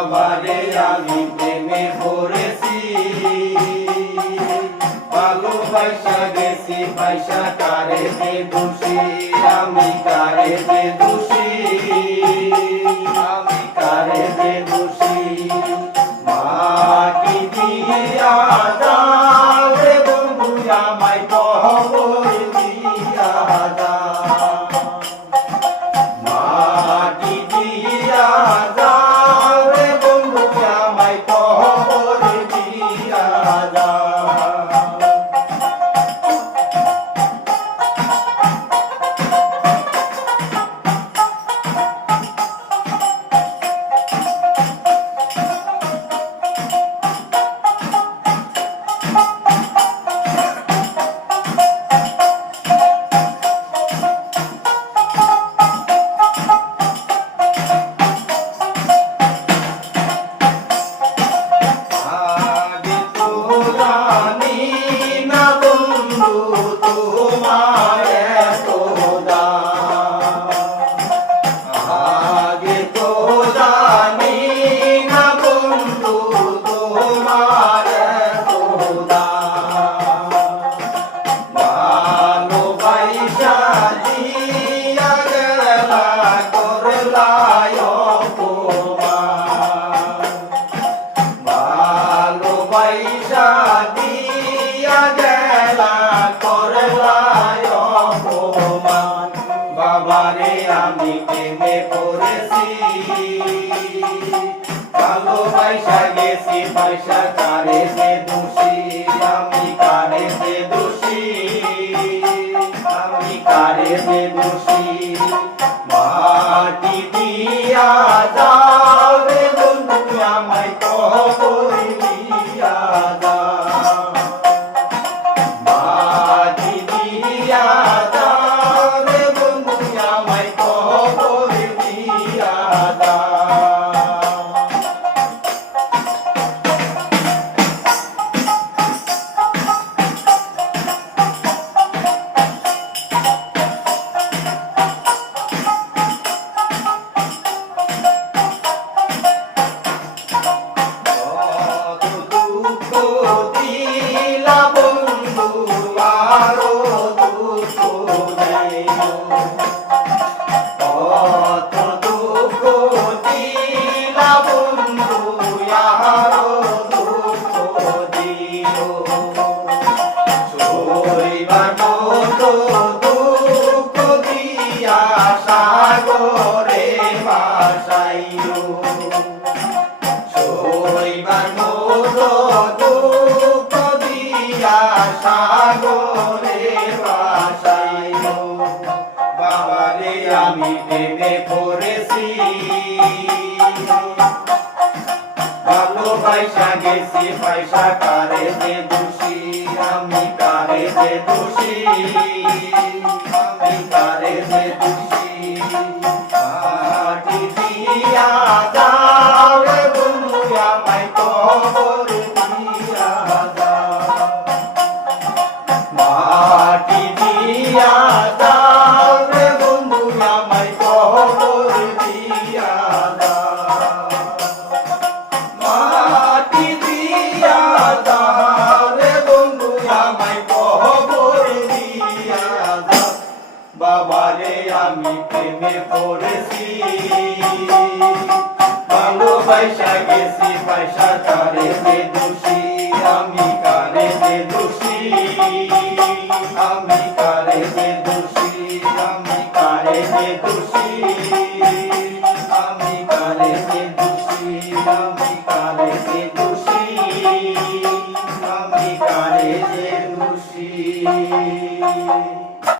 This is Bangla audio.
বাবারে আমি প্রেমে পড়েছি, ভালোবাসা গেছি পয়সা কারে যে দোষী, আমি কারে যে দোষী, আমি কারে যে দোষী। মাটি দিয়া যাও রে বন্ধু আমায় কবর দিয়া যাও, মাটি দিয়া যাও রে বন্ধু আমায় কবর দিয়া যাও। বাবারে আমি প্রেমে পড়েছি, ভালোবাসা গেছি পয়সা কারে যে দোষী, আমি কারে যে দোষী, আমি কারে যে দোষী। মাটি দিয়া যাও রে বন্ধু আমায় কবর দিয়া যাও, মাটি দিয়া সাগরে ভাসাইও, সইবার মতো দুঃখ দিয়া সাগরে ভাসাইও। বাবারে আমি প্রেমে পড়েছি, ভালোবাসা গেছি পয়সা কারে যে দোষী, আমি কারে যে দোষী, আমি কারে যে দোষী। মাটি দিয়া যাও রে বন্ধু আমায় কবর দিয়া যাও, মাটি দিয়া যাও রে বন্ধু আমায় কবর দিয়া যাও, মাটি দিয়া যাও রে বন্ধু আমায় কবর দিয়া যাও। বাবারে আমি প্রেমে পড়েছি, ভালোবাসা গেছি পয়সা কারে যে দোষী, আমি কারে যে দোষী, আমি কারে যে দোষী, আমি কারে যে দোষী।